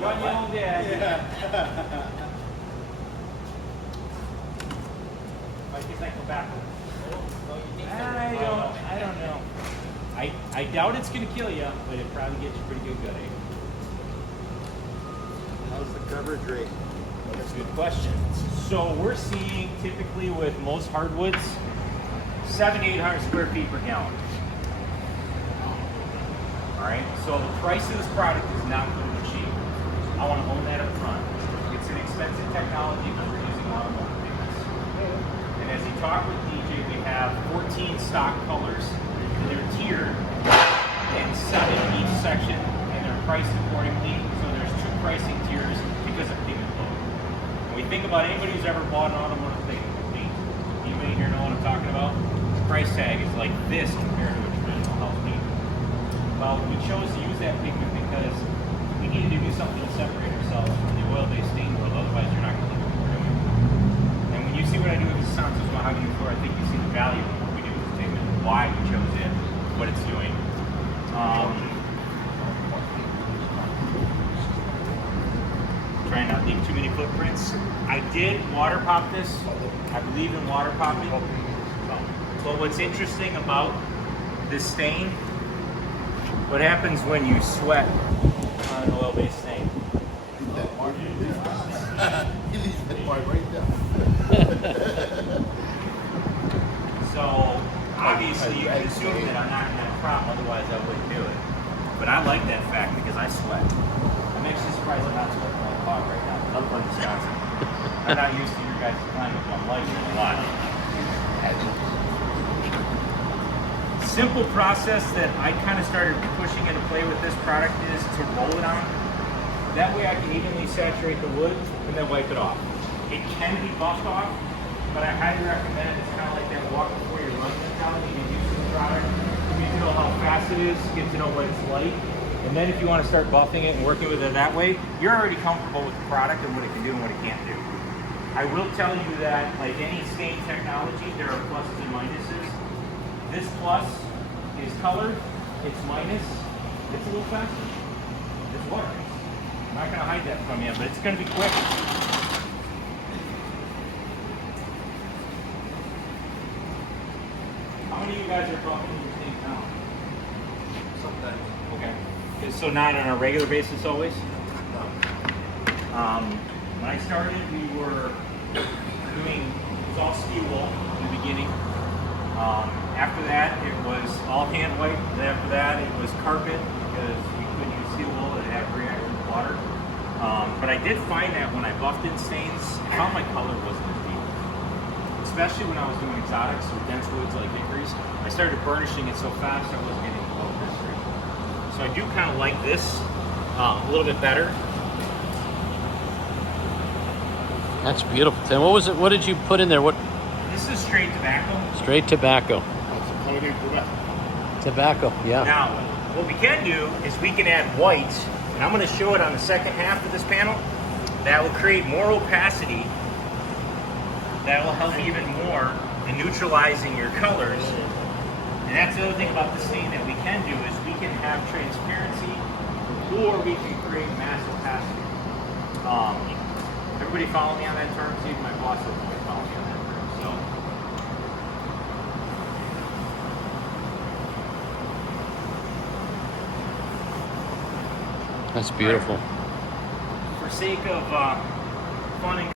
You're on your own dad. Yeah. I guess I go back. I don't know. I doubt it's gonna kill you, but it probably gets you pretty good gutting. How's the coverage rate? That's a good question. So we're seeing typically with most hardwoods, 700 to 800 square feet per gallon. All right. So the price of this product is not going to be cheap. I want to own that up front. It's an expensive technology because we're using automotive pigments. And as you talk with DJ, we have 14 stock colors, and they're tiered and set in each section, and they're priced accordingly. So there's two pricing tiers because of pigment load. When we think about anybody who's ever bought an automotive pigment, anybody here know what I'm talking about? The price tag is like this compared to a traditional house paint. Well, we chose to use that pigment because we needed to do something to separate ourselves from the oil-based stain world. Otherwise, you're not going to do what we're doing. And when you see what I do with the Santos mahogany floor, I think you see the value of what we do with the pigment, why we chose it, what it's doing. Trying not to leave too many footprints. I did water pop this. I believe in water popping. But what's interesting about this stain, what happens when you sweat on an oil-based stain? He leaves that mark right there. So obviously you can assume that I'm not going to have a problem, otherwise I wouldn't do it. But I like that fact because I sweat. I'm actually surprised I'm not sweating like a hog right now. I'm from Wisconsin. I'm not used to your guys' climate, but I'm liking it a lot. Simple process that I kind of started pushing into play with this product is to roll it on. That way I can evenly saturate the wood and then wipe it off. It can be buffed off, but I highly recommend it's kind of like that walk before you run mentality. You get used to the product, you get to know how fast it is, get to know what it's like. And then if you want to start buffing it and working with it that way, you're already comfortable with the product and what it can do and what it can't do. I will tell you that, like any stain technology, there are pluses and minuses. This plus is color, it's minus, it's a little faster, it's water. I'm not going to hide that from you, but it's going to be quick. How many of you guys are talking to your same now? Sometimes. Okay. So not on a regular basis always? When I started, we were doing, it was all ski wool in the beginning. After that, it was all hand wipe. And after that, it was carpet because you couldn't use steel wool that had reaction with water. But I did find that when I buffed in stains, I found my color wasn't as deep. Especially when I was doing exotics with dense woods like hickories, I started burnishing it so fast I wasn't getting the color history. So I do kind of like this a little bit better. That's beautiful, Tim. What was it? What did you put in there? What? This is straight tobacco. Straight tobacco. Tobacco. Tobacco, yeah. Now, what we can do is we can add white, and I'm going to show it on the second half of this panel. That will create more opacity. That will help even more in neutralizing your colors. And that's the other thing about the stain that we can do is we can have transparency, or we can create mass opacity. Everybody follow me on that term? See, my boss doesn't really follow me on that term. So. That's beautiful. For sake of fun and